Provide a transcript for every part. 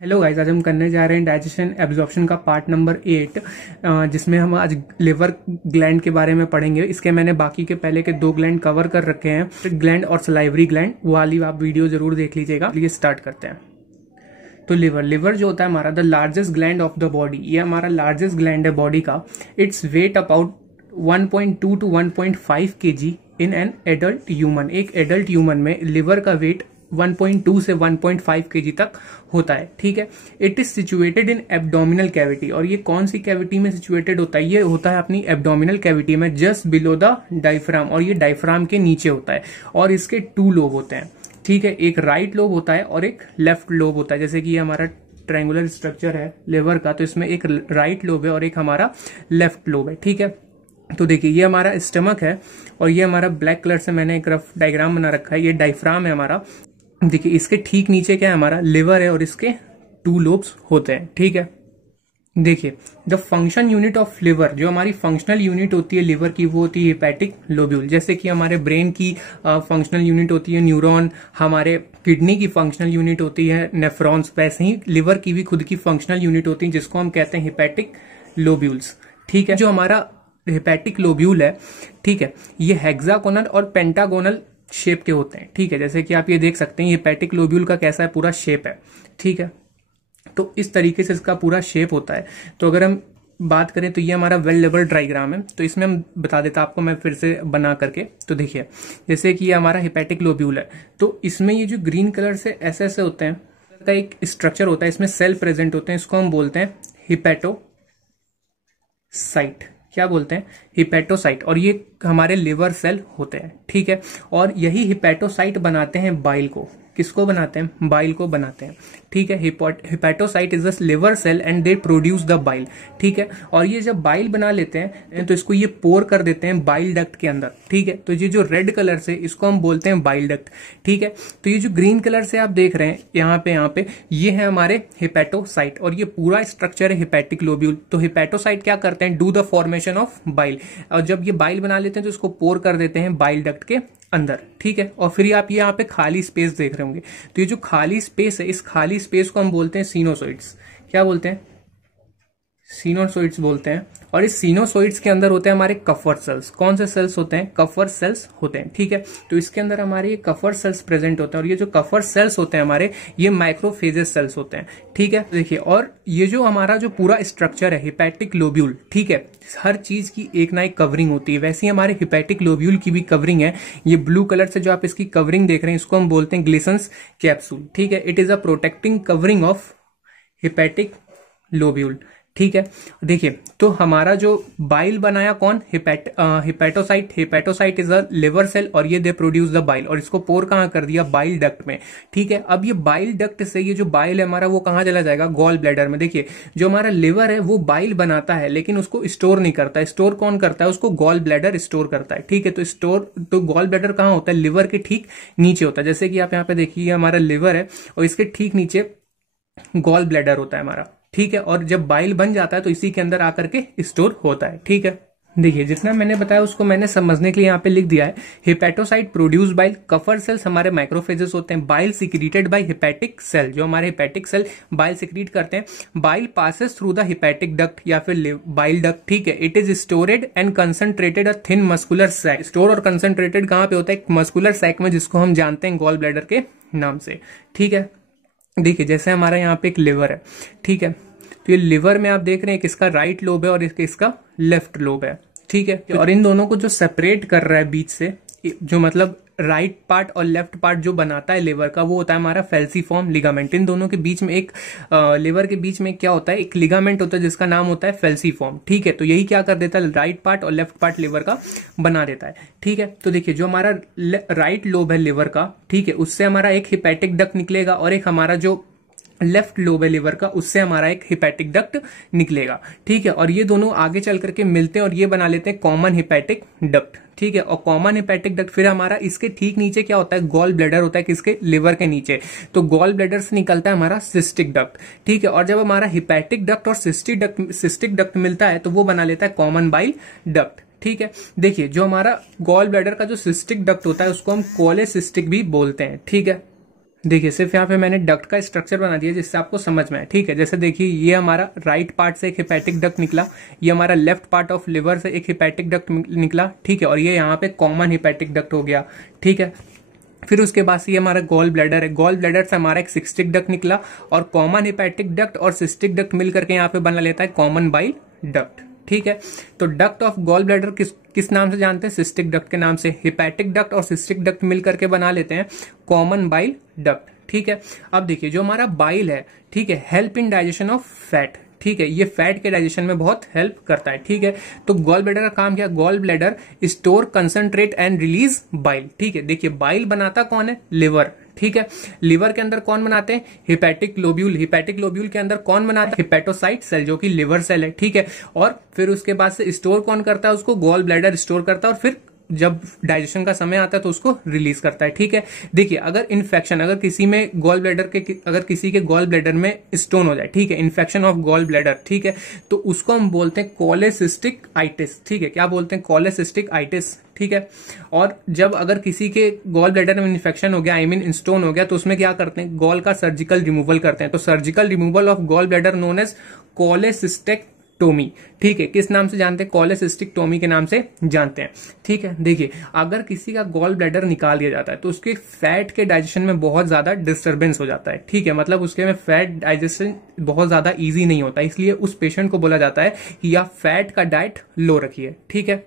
Hello guys, आज हम करने जा रहे हैं डाइजेशन एब्जॉर्प्शन का पार्ट नंबर 8, जिसमें हम आज लिवर ग्लैंड के बारे में पढ़ेंगे। इसके मैंने बाकी के पहले के 2 ग्लैंड कवर कर रखे हैं, ग्लैंड और सलाइवरी ग्लैंड, वो वाली आप वीडियो जरूर देख लीजिएगा। चलिए स्टार्ट करते हैं। तो लिवर जो होता है हमारा the largest gland of the body, ये हमारा लार्जेस्ट ग्लैंड है बॉडी का। Its weight about 1.2 to 1.5 kg in an adult human. एक एडल्ट ह्यूमन में लिवर का वेट 1.2 से 1.5 kg तक होता है। ठीक है। It is situated in abdominal cavity, और ये कौन सी कैविटी में सिचुएटेड होता है? ये होता है अपनी एब्डोमिनल कैविटी में, जस्ट बिलो द डायफ्राम, और ये डायफ्राम के नीचे होता है। और इसके 2 लोब होते हैं। ठीक है, एक राइट लोब होता है और एक लेफ्ट लोब होता है। जैसे कि ये हमारा ट्रायंगुलर स्ट्रक्चर है लिवर का, तो इसमें एक राइट लोब है और एक हमारा लेफ्ट लोब है। ठीक है, तो देखिए ये हमारा स्टमक है और ये हमारा ब्लैक कलर से मैंने एक रफ डायग्राम बना रखा है। ये डायफ्राम है हमारा। देखिए इसके ठीक नीचे क्या है, हमारा लिवर है और इसके 2 लोब्स होते हैं। ठीक है, देखिए the function unit of liver, जो हमारी फंक्शनल यूनिट होती है लिवर की, वो होती है हेपेटिक लोब्यूल। जैसे कि हमारे ब्रेन की फंक्शनल यूनिट होती है न्यूरॉन, हमारे किडनी की फंक्शनल यूनिट होती है नेफ्रॉन्स, वैसे ही लिवर की भी खुद की फंक्शनल यूनिट होती है, जिसको हम कहते हैं हेपेटिक लोब्यूल्स। ठीक है, जो हमारा हेपेटिक लोब्यूल है, ठीक है, ये हेक्सागोनल और पेंटागोनल शेप के होते हैं। ठीक है, जैसे कि आप ये देख सकते हैं हेपेटिक लोब्यूल का कैसा है पूरा शेप है। ठीक है, तो इस तरीके से इसका पूरा शेप होता है। तो अगर हम बात करें तो ये हमारा वेल लेवल डायग्राम है, तो इसमें हम बता देता आपको मैं फिर से बना करके। तो देखिए जैसे कि ये हमारा हेपेटिक लोब्यूल है, तो इसमें ये जो ग्रीन कलर से ऐसे ऐसे होते हैं का एक स्ट्रक्चर होता है, इसमें सेल प्रेजेंट होते हैं, इसको हम बोलते हैं हिपेटोसाइट। क्या बोलते हैं? हिपेटोसाइट। और ये हमारे लिवर सेल होते हैं। ठीक है, और यही हिपेटोसाइट बनाते हैं बाइल को। किसको बनाते हैं? बाइल को बनाते हैं। ठीक है, hepatocyte is the liver cell and they produce the bile. ठीक है, और ये जब बाइल बना लेते हैं तो इसको ये पोर कर देते हैं बाइल डक्ट के अंदर। ठीक है, तो ये जो रेड कलर से, इसको हम बोलते हैं बाइल डक्ट। ठीक है, तो ये जो ग्रीन कलर से आप देख रहे हैं यहाँ पे ये है हमारे हिपेटोसाइट, और ये पूरा स्ट्रक्चर है हेपेटिक लोब्यूल। तो हिपेटोसाइट क्या करते हैं? Do the formation of bile, और जब ये बाइल बना लेते हैं तो इसको पोर कर देते हैं बाइल डक्ट के अंदर। ठीक है, और फिर आप ये यहाँ पे खाली स्पेस देख रहे होंगे, तो ये जो खाली स्पेस है, इस खाली स्पेस को हम बोलते हैं सिनोसोइड्स। क्या बोलते हैं? सिनोसोइड्स बोलते हैं। और इस सिनोसोइड्स के अंदर होते हैं हमारे कफर सेल्स। कौन से सेल्स होते हैं? कफर सेल्स होते हैं। ठीक है, तो इसके अंदर हमारे ये कफर सेल्स प्रेजेंट होते हैं, और ये जो कफर सेल्स होते हैं हमारे, ये माइक्रोफेजेस सेल्स होते हैं। ठीक है, देखिए, और ये जो हमारा जो पूरा स्ट्रक्चर है हेपेटिक लोब्यूल, ठीक है, हर चीज की एक ना एक कवरिंग होती है। वैसे ही हमारे हेपेटिक लोब्यूल की भी कवरिंग है। ये ब्लू कलर से जो आप इसकी कवरिंग देख रहे हैं, इसको हम बोलते हैं ग्लिसन्स कैप्सूल। ठीक है, it is a protecting covering of hepatic lobule. ठीक है, देखिए, तो हमारा जो बाइल बनाया कौन? Hepatocyte. Hepatocyte is a liver cell, और ये दे प्रोड्यूस द बाइल, और इसको पोर कहां कर दिया? बाइल डक्ट में। ठीक है, अब ये बाइल डक्ट से ये जो बाइल है हमारा, वो कहां चला जाएगा? गॉल ब्लैडर में। देखिए जो हमारा लिवर है वो बाइल बनाता है, लेकिन उसको स्टोर नहीं करता। स्टोर कौन करता है? उसको गॉल ब्लैडर स्टोर करता है। ठीक है, तो गॉल ब्लैडर कहां होता है? लिवर के ठीक नीचे होता है। जैसे कि आप यहाँ पे देखिए हमारा लिवर है और इसके ठीक नीचे गॉल ब्लैडर होता है हमारा। ठीक है, और जब बाइल बन जाता है तो इसी के अंदर आकर के स्टोर होता है। ठीक है, देखिए जितना मैंने बताया उसको मैंने समझने के लिए यहाँ पे लिख दिया है। Hepatocyte produce bile, Kupffer cells हमारे माइक्रोफेजेस होते हैं, bile secreted by hepatic cell, जो हमारे हेपेटिक सेल बाइल सिक्रीट करते हैं। Bile passes through the hepatic duct या फिर बाइल डक्ट। ठीक है, it is stored and concentrated a thin muscular sac. Store और कंसंट्रेटेड कहाँ पे होता है? मस्कुलर सैक में, जिसको हम जानते हैं गॉल ब्लैडर के नाम से। ठीक है, देखिए जैसे हमारा यहाँ पे एक लिवर है। ठीक है, तो ये लिवर में आप देख रहे हैं किसका राइट लोब है और इसका लेफ्ट लोब है। ठीक है, और इन दोनों को जो सेपरेट कर रहा है बीच से, जो मतलब राइट पार्ट और लेफ्ट पार्ट जो बनाता है लिवर का, वो होता है हमारा फेल्सीफॉर्म लिगामेंट। इन दोनों के बीच में एक लिवर के बीच में क्या होता है? एक लिगामेंट होता है जिसका नाम होता है फेल्सीफॉर्म। ठीक है, तो यही क्या कर देता है? राइट पार्ट और लेफ्ट पार्ट लिवर का बना देता है। ठीक है, तो देखिए जो हमारा राइट लोब है लिवर का, ठीक है, उससे हमारा एक हिपेटिक डक्ट निकलेगा, और एक हमारा जो लेफ्ट लोब है लिवर का, उससे हमारा एक हिपेटिक डक्ट निकलेगा। ठीक है, और ये दोनों आगे चल करके मिलते हैं और ये बना लेते हैं कॉमन हिपेटिक डक्ट। ठीक है, और कॉमन हेपेटिक डक्ट फिर हमारा इसके ठीक नीचे क्या होता है? गॉल ब्लैडर होता है। किसके? लिवर के नीचे। तो गॉल ब्लैडर से निकलता है हमारा सिस्टिक डक्ट। ठीक है, और जब हमारा हेपेटिक डक्ट और सिस्टिक डक्ट मिलता है तो वो बना लेता है कॉमन बाइल डक्ट। ठीक है, देखिए जो हमारा गॉल ब्लैडर का जो सिस्टिक डक्ट होता है उसको हम कोलेसिस्टिक भी बोलते हैं। ठीक है, देखिए सिर्फ यहाँ पे मैंने डक्ट का स्ट्रक्चर बना दिया जिससे आपको समझ में आए, ठीक है। जैसे देखिए ये हमारा राइट पार्ट से एक हिपैटिक डक्ट निकला, ये हमारा लेफ्ट पार्ट ऑफ लिवर से एक हिपैटिक डक्ट निकला, ठीक है, और ये यहाँ पे कॉमन हिपैटिक डक्ट हो गया, ठीक है। फिर उसके बाद से ये हमारा गॉल ब्लैडर है, गॉल ब्लैडर से हमारा एक सिस्टिक डक्ट निकला और कॉमन हिपैटिक डक्ट और सिस्टिक डक्ट मिलकर के यहाँ पे बना लेता है कॉमन बाइल डक्ट, ठीक है। तो डक्ट ऑफ गॉल ब्लैडर किस नाम से जानते हैं? सिस्टिक डक्ट के नाम से। हिपैटिक डक्ट और सिस्टिक डक्ट मिलकर के बना लेते हैं कॉमन बाइल डक्ट, ठीक है। अब देखिए जो हमारा बाइल है, ठीक है, help in digestion of fat, ठीक है, ये फैट के डाइजेशन में बहुत हेल्प करता है, ठीक है। तो गॉल ब्लैडर का काम क्या? Gall bladder store, concentrate and release bile, ठीक है। देखिए बाइल बनाता कौन है? लिवर, ठीक है। लिवर के अंदर कौन बनाते हैं? Hepatic lobule. हिपैटिक लोब्यूल के अंदर कौन बनाता है? हिपैटोसाइट सेल, जो कि लिवर सेल है, ठीक है। और फिर उसके बाद से स्टोर कौन करता है उसको? गॉल ब्लैडर स्टोर करता है और फिर जब डाइजेशन का समय आता है तो उसको रिलीज करता है, ठीक है। देखिए अगर इन्फेक्शन, अगर किसी में गॉल ब्लैडर के, अगर किसी के गॉल ब्लैडर में स्टोन हो जाए, ठीक है, इन्फेक्शन ऑफ गॉल ब्लैडर, ठीक है, तो उसको हम बोलते हैं कोलेसिस्टिक आइटिस, ठीक है। क्या बोलते हैं? कोलेसिस्टिक आइटिस, ठीक है। और जब अगर किसी के गॉल ब्लैडर में इन्फेक्शन हो गया, आई मीन स्टोन हो गया, तो उसमें क्या करते हैं? गॉल का सर्जिकल रिमूवल करते हैं। तो surgical removal of gall bladder known as cholecystectomy, ठीक है। किस नाम से जानते हैं? कोलेसिस्टिक्टोमी के नाम से जानते हैं, ठीक है। देखिए अगर किसी का गॉल ब्लैडर निकाल दिया जाता है तो उसके फैट के डाइजेशन में बहुत ज्यादा डिस्टर्बेंस हो जाता है, ठीक है, मतलब उसके में फैट डाइजेशन बहुत ज्यादा इजी नहीं होता, इसलिए उस पेशेंट को बोला जाता है कि आप फैट का डाइट लो रखिए, ठीक है।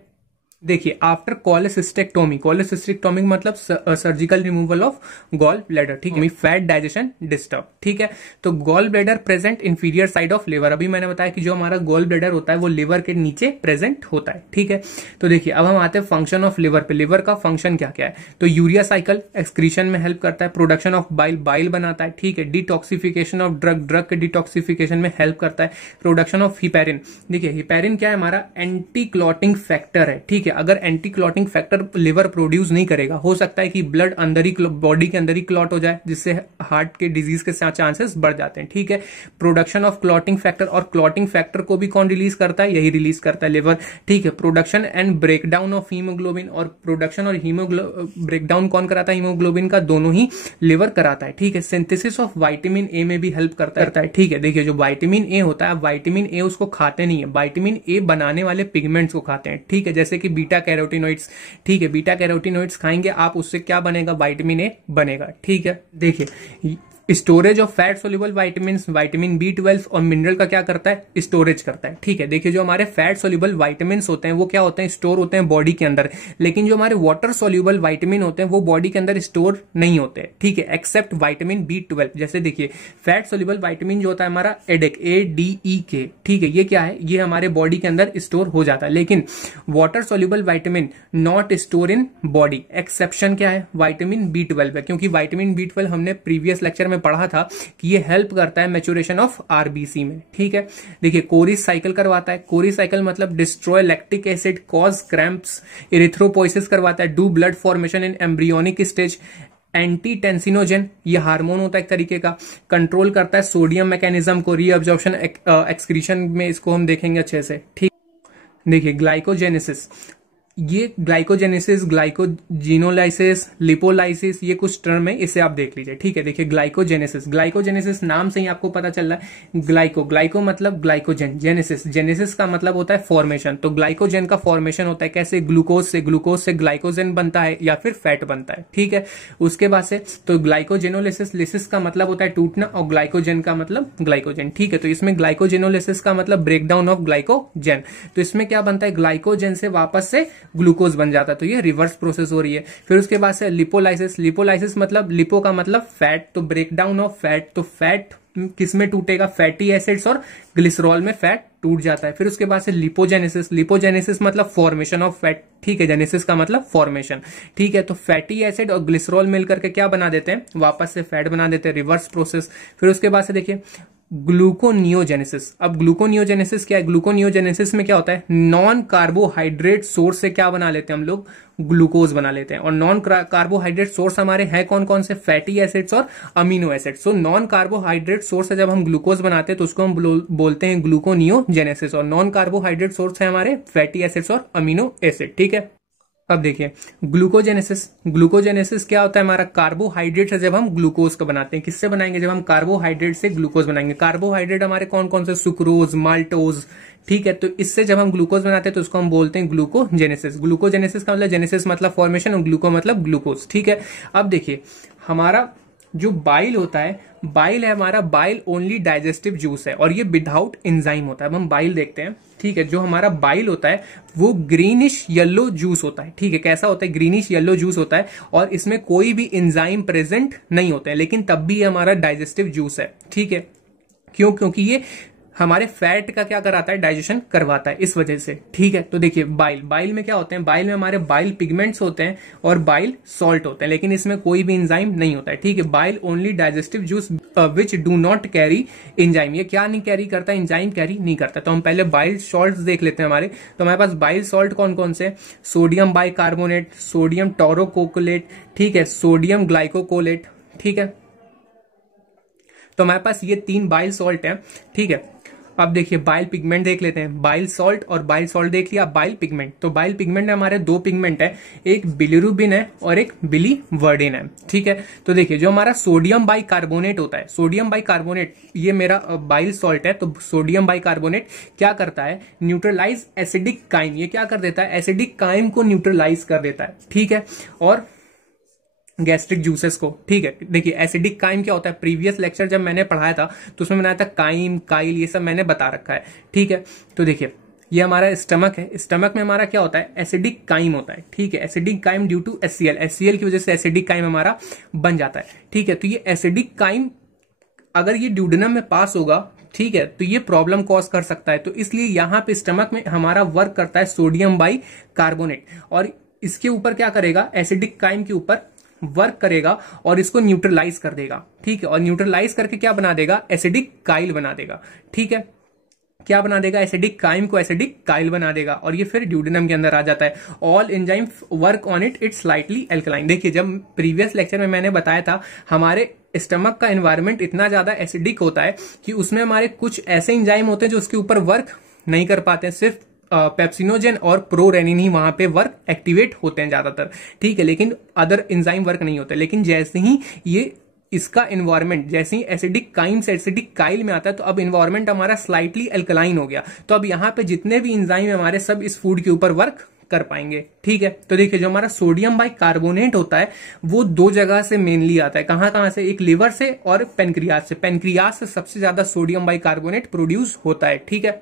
देखिए आफ्टर कोलेसिस्टेक्टोमी, कोलेसिस्टेक्टोमी मतलब surgical removal of gall bladder, ठीक है, फैट डाइजेशन डिस्टर्ब, ठीक है। तो gall bladder present inferior side of liver, अभी मैंने बताया कि जो हमारा गॉल ब्लैडर होता है वो लिवर के नीचे प्रेजेंट होता है, ठीक है। तो देखिए अब हम आते हैं फंक्शन ऑफ लिवर पे। लिवर का फंक्शन क्या क्या है? तो यूरिया साइकिल एक्सक्रीशन में हेल्प करता है, प्रोडक्शन ऑफ बाइल, बाइल बनाता है, ठीक है, डिटॉक्सिफिकेशन ऑफ ड्रग, ड्रग के डिटॉक्सिफिकेशन में हेल्प करता है, प्रोडक्शन ऑफ हिपैरिन। देखिए हिपैरिन क्या है? हमारा एंटी क्लॉटिंग फैक्टर है, ठीक है। अगर anti clotting factor liver produce नहीं करेगा, हो सकता है कि ब्लड अंदर ही, बॉडी के अंदर ही क्लॉट हो जाए, जिससे हार्ट के डिजीज के चांसेस बढ़ जाते हैं, ठीक है। प्रोडक्शन ऑफ क्लॉटिंग फैक्टर, और क्लॉटिंग फैक्टर को भी कौन रिलीज करता है? यही रिलीज करता है लिवर, ठीक है। Production and breakdown of haemoglobin, और प्रोडक्शन और ब्रेकडाउन कौन कराता है? हीमोग्लोबिन का दोनों ही लिवर कराता है, ठीक है। सिंथेसिस ऑफ विटामिन ए में भी हेल्प करता है, ठीक है। देखिए जो विटामिन ए होता है, विटामिन ए उसको खाते नहीं है, विटामिन ए बनाने वाले पिगमेंट्स को खाते हैं, ठीक है, जैसे कि बीटा कैरोटीनोइड्स, ठीक है। बीटा कैरोटीनोइड्स खाएंगे आप, उससे क्या बनेगा? विटामिन ए बनेगा, ठीक है। देखिए storage of fat soluble vitamin, vitamin B12 और मिनरल का क्या करता है? स्टोरेज करता है, ठीक है। देखिए जो हमारे फैट सोल्यूबल विटामिन होते हैं वो क्या होते हैं? स्टोर होते हैं बॉडी के अंदर, लेकिन जो हमारे वाटर सोल्यूबल विटामिन होते हैं वो बॉडी के अंदर स्टोर नहीं होते, ठीक है, एक्सेप्ट विटामिन B12। जैसे देखिए फैट सोल्यूबल विटामिन जो होता है हमारा एडेक, ADEK, ठीक है, ये क्या है? ये हमारे बॉडी के अंदर स्टोर हो जाता है, लेकिन water soluble vitamin not store in body. Exception क्या है? विटामिन B12 है, क्योंकि विटामिन B12 हमने प्रीवियस लेक्चर में पढ़ा था कि ये हेल्प करता है मैच्योरेशन ऑफ आरबीसी में, ठीक है। देखिए कोरिस साइकिल करवाता है, कोरिस साइकिल मतलब destroy lactic acid, cause cramps, erythropoiesis करवाता है, do blood formation in embryonic stage, angiotensinogen, ये हार्मोन होता है एक तरीके का, कंट्रोल करता है सोडियम मैकेनिज्म को, रीअब्जॉर्प्शन एक्सक्रीशन में इसको हम देखेंगे अच्छे से, ठीक। देखिए ग्लाइकोजेनेसिस, ये ग्लाइकोजेनेसिस, ग्लाइकोजिनोलाइसिस, लिपोलाइसिस, ये कुछ टर्म है, इसे आप देख लीजिए, ठीक है। देखिए ग्लाइकोजेनेसिस, ग्लाइकोजेनेसिस नाम से ही आपको पता चल रहा है, ग्लाइको मतलब ग्लाइकोजन, जेनेसिस, जेनेसिस का मतलब होता है फॉर्मेशन। तो ग्लाइकोजन का फॉर्मेशन होता है कैसे? ग्लूकोज से ग्लाइकोजन बनता है या फिर फैट बनता है, ठीक है। उसके बाद से तो ग्लाइकोजेनोलिसिस, लिसिस का मतलब होता है टूटना, और ग्लाइकोजन का मतलब ग्लाइकोजन, ठीक है। तो इसमें ग्लाइकोजेनोलिसिस का मतलब ब्रेकडाउन ऑफ ग्लाइकोजन, तो इसमें क्या बनता है? ग्लाइकोजन से वापस से ग्लूकोज बन जाता है, तो ये रिवर्स प्रोसेस हो रही है। फिर उसके बाद से लिपोलाइसिस, लिपोलाइसिस मतलब लिपो का मतलब फैट, तो ब्रेकडाउन ऑफ फैट, तो फैट किसमें टूटेगा? फैटी एसिड्स और ग्लिसरॉल में फैट टूट जाता है। फिर उसके बाद से लिपोजेनेसिस, लिपोजेनेसिस मतलब फॉर्मेशन ऑफ फैट, ठीक है, जेनेसिस का मतलब फॉर्मेशन, ठीक है। तो फैटी एसिड और ग्लिसरॉल मिलकर के क्या बना देते हैं? वापस से फैट बना देते हैं, रिवर्स प्रोसेस। फिर उसके बाद से देखिए ग्लूकोनियोजेनेसिस, अब ग्लूकोनियोजेनेसिस क्या है? ग्लूकोनियोजेनेसिस में क्या होता है? नॉन कार्बोहाइड्रेट सोर्स से क्या बना लेते हैं हम लोग? ग्लूकोज बना लेते हैं। और नॉन कार्बोहाइड्रेट सोर्स हमारे हैं कौन कौन से? फैटी एसिड्स और amino acids. So non carbohydrate source से जब हम ग्लूकोज बनाते हैं तो उसको हम बोलते हैं ग्लूकोनियोजेनेसिस, और नॉन कार्बोहाइड्रेट सोर्स है हमारे फैटी एसिड्स और अमीनो एसिड, ठीक है। अब देखिए ग्लूकोजेनेसिस, ग्लूकोजेनेसिस क्या होता है, हमारा कार्बोहाइड्रेट से जब हम ग्लूकोज को बनाते हैं, किससे बनाएंगे, जब हम कार्बोहाइड्रेट से ग्लूकोज बनाएंगे। कार्बोहाइड्रेट हमारे कौन कौन से, सुक्रोज, माल्टोज, ठीक है। तो इससे जब हम ग्लूकोज बनाते हैं तो उसको हम बोलते हैं ग्लूकोजेनेसिस। ग्लूकोजेनेसिस का मतलब जेनेसिस मतलब फॉर्मेशन और ग्लूको मतलब ग्लूकोज, ठीक है। अब देखिए हमारा जो बाइल होता है, बाइल है हमारा, बाइल ओनली डाइजेस्टिव जूस है और ये विदाउट एंजाइम होता है। अब हम बाइल देखते हैं, ठीक है। जो हमारा बाइल होता है वो ग्रीनिश येलो जूस होता है, ठीक है। कैसा होता है, ग्रीनिश येलो जूस होता है और इसमें कोई भी एंजाइम प्रेजेंट नहीं होता है, लेकिन तब भी ये हमारा डाइजेस्टिव जूस है, ठीक है। क्यों, क्योंकि ये हमारे फैट का क्या कराता है, डाइजेशन करवाता है, इस वजह से, ठीक है। तो देखिए बाइल, बाइल में क्या होते हैं, बाइल में हमारे बाइल पिगमेंट्स होते हैं और बाइल सॉल्ट होते हैं, लेकिन इसमें कोई भी एंजाइम नहीं होता है, ठीक है। Bile only digestive juice which do not carry enzyme, ये क्या नहीं कैरी करता, एंजाइम कैरी नहीं करता। तो हम पहले बाइल सॉल्ट देख लेते हैं हमारे। तो हमारे पास बाइल सॉल्ट कौन कौन से, सोडियम बाइकार्बोनेट, सोडियम टोरोकोकोलेट, ठीक है, सोडियम ग्लाइकोकोलेट, ठीक है। तो हमारे पास ये 3 बाइल सॉल्ट है, ठीक है। अब देखिए बाइल पिगमेंट देख लेते हैं, बाइल सॉल्ट और बाइल सॉल्ट देख लिया। बाइल पिगमेंट, तो बाइल पिगमेंट में हमारे 2 पिगमेंट है, एक बिलिरुबिन है और एक बिलीवर्डिन है, ठीक है। तो देखिए जो हमारा सोडियम बाइकार्बोनेट होता है, सोडियम बाइकार्बोनेट ये मेरा बाइल सॉल्ट है। तो सोडियम बाइकार्बोनेट क्या करता है, न्यूट्रलाइज एसिडिक काइम, ये क्या कर देता है, एसिडिक काइम को न्यूट्रलाइज कर देता है, ठीक है। और गैस्ट्रिक जूसेस को, ठीक है। देखिए एसिडिक काइम क्या होता है, प्रीवियस लेक्चर जब मैंने पढ़ाया था तो उसमें बनाया था काइम, काइल, ये सब मैंने बता रखा है, ठीक है। तो देखिए ये हमारा स्टमक है, स्टमक में हमारा क्या होता है, एसिडिक काइम होता है, ठीक है। Acidic chyme due to HCl, HCl की वजह से एसिडिक काइम हमारा बन जाता है, ठीक है। तो ये एसिडिक काइम अगर ये ड्यूडेनम में पास होगा, ठीक है, तो ये प्रॉब्लम कॉज कर सकता है। तो इसलिए यहां पे स्टमक में हमारा वर्क करता है सोडियम बाइकार्बोनेट और इसके ऊपर क्या करेगा, एसिडिक काइम के ऊपर वर्क करेगा और इसको न्यूट्रलाइज कर देगा, ठीक है। और न्यूट्रलाइज करके क्या बना देगा, एसिडिक काइल बना देगा, ठीक है। क्या बना देगा, एसिडिक काइम को एसिडिक काइल बना देगा और ये फिर ड्यूडेनम के अंदर आ जाता है। All enzyme work on it, it's slightly alkaline. देखिए जब प्रीवियस लेक्चर में मैंने बताया था हमारे स्टमक का एनवायरमेंट इतना ज्यादा एसिडिक होता है कि उसमें हमारे कुछ ऐसे एंजाइम होते हैं जो उसके ऊपर वर्क नहीं कर पाते हैं, सिर्फ पेप्सिनोजेन और प्रोरेनिन ही वहां पे वर्क एक्टिवेट होते हैं ज्यादातर, ठीक है, लेकिन अदर एंजाइम वर्क नहीं होते। लेकिन जैसे ही ये इसका एनवायरमेंट, जैसे ही एसिडिक काइम से एसिडिक काइल में आता है तो अब एनवायरमेंट हमारा स्लाइटली अल्कलाइन हो गया, तो अब यहाँ पे जितने भी एंजाइम हमारे सब इस फूड के ऊपर वर्क कर पाएंगे, ठीक है। तो देखिए जो हमारा सोडियम बाइकार्बोनेट होता है वो 2 जगह से मेनली आता है, कहां कहां से, एक लिवर से और पेनक्रियाज से। पेनक्रियाज से सबसे ज्यादा सोडियम बाइकार्बोनेट प्रोड्यूस होता है, ठीक है।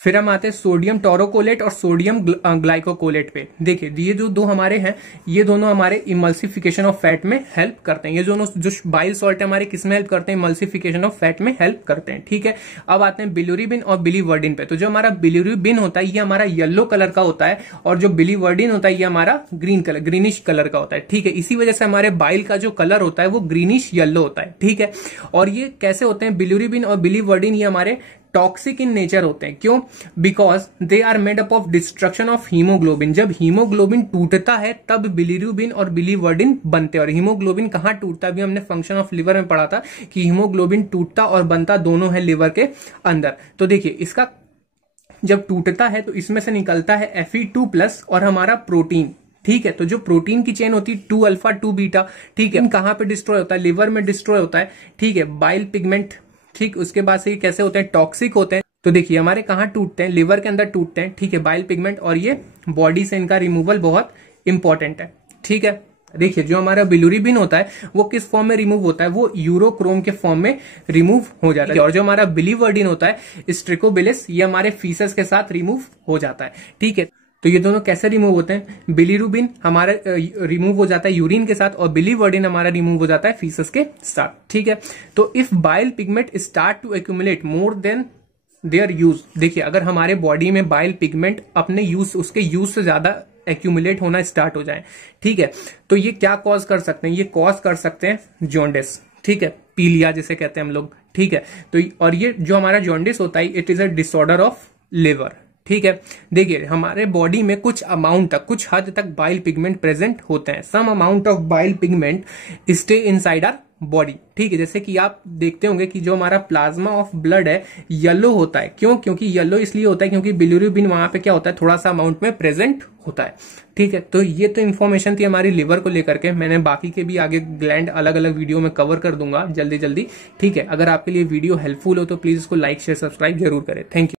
फिर हम आते हैं सोडियम टोरोकोलेट और सोडियम ग्लाइकोकोलेट पे। देखिए ये जो 2 हमारे हैं, ये दोनों हमारे इमल्सिफिकेशन ऑफ फैट में हेल्प करते हैं। ये दोनों जो बाइल सॉल्ट है हमारे किसमें हेल्प करते हैं, इमल्सिफिकेशन ऑफ फैट में हेल्प करते हैं, ठीक है। अब आते हैं बिलिरुबिन और बिलीवर्डिन पे। तो जो हमारा बिलिरुबिन होता है ये हमारा येलो कलर का होता है और जो बिलीवर्डिन होता है ये हमारा ग्रीन कलर, ग्रीनिश कलर का होता है, ठीक है। इसी वजह से हमारे बाइल का जो कलर होता है वो ग्रीनिश येलो होता है, ठीक है। और ये कैसे होते हैं, बिलिरुबिन और बिलीवर्डिन ये हमारे टॉक्सिक इन नेचर होते हैं। क्यों, because they are made up of destruction of haemoglobin. जब हीमोग्लोबिन टूटता है तब बिलिरुबिन और बिलीवर्डिन बनते हैं। और हीमोग्लोबिन कहां टूटता है, अभी हमने फंक्शन ऑफ लिवर में पढ़ा था कि हीमोग्लोबिन टूटता और बनता दोनों है लिवर के अंदर। तो देखिए इसका जब टूटता है तो इसमें से निकलता है Fe2+ और हमारा प्रोटीन, ठीक है। तो जो प्रोटीन की चेन होती है 2 अल्फा 2 बीटा, ठीक है, कहां पे डिस्ट्रॉय होता है, लिवर में डिस्ट्रॉय होता है, ठीक है। बाइल पिगमेंट, ठीक, उसके बाद से ये कैसे होते हैं, टॉक्सिक होते हैं। तो देखिए हमारे कहां टूटते हैं, लिवर के अंदर टूटते हैं, ठीक है, बाइल पिगमेंट, और ये बॉडी से इनका रिमूवल बहुत इंपॉर्टेंट है, ठीक है। देखिए जो हमारा बिलिरुबिन होता है वो किस फॉर्म में रिमूव होता है, वो यूरोक्रोम के फॉर्म में रिमूव हो जाता है। और जो हमारा बिलीवर्डिन होता है स्ट्रिकोबिलिस, ये हमारे फीसस के साथ रिमूव हो जाता है, ठीक है। तो ये दोनों कैसे रिमूव होते हैं, बिलिरुबिन हमारा रिमूव हो जाता है यूरिन के साथ और बिलीवर्डिन हमारा रिमूव हो जाता है फीसस के साथ, ठीक है। तो if bile pigment start to accumulate more than their use, देखिए अगर हमारे बॉडी में बाइल पिगमेंट अपने यूज, उसके यूज से ज्यादा एक्यूमुलेट होना स्टार्ट हो जाए, ठीक है, तो ये क्या कॉज कर सकते हैं, ये कॉज कर सकते हैं जॉन्डिस, ठीक है, पीलिया जिसे कहते हैं हम लोग, ठीक है। तो और ये जो हमारा जॉन्डिस होता है it is a disorder of liver, ठीक है। देखिए हमारे बॉडी में कुछ अमाउंट तक, कुछ हद तक बाइल पिगमेंट प्रेजेंट होते हैं। Some amount of bile pigment stay inside our body. ठीक है, जैसे कि आप देखते होंगे कि जो हमारा प्लाज्मा ऑफ ब्लड है येलो होता है। क्यों? क्योंकि येलो इसलिए होता है क्योंकि बिलिरुबिन वहां पे क्या होता है, थोड़ा सा अमाउंट में प्रेजेंट होता है। ठीक है, तो ये तो इन्फॉर्मेशन थी हमारी लिवर को लेकर के। मैंने बाकी के भी आगे ग्लैंड अलग अलग वीडियो में कवर कर दूंगा जल्दी जल्दी। ठीक है, अगर आपके लिए वीडियो हेल्पफुल हो तो प्लीज इसको लाइक शेयर सब्सक्राइब जरूर करें। Thank you.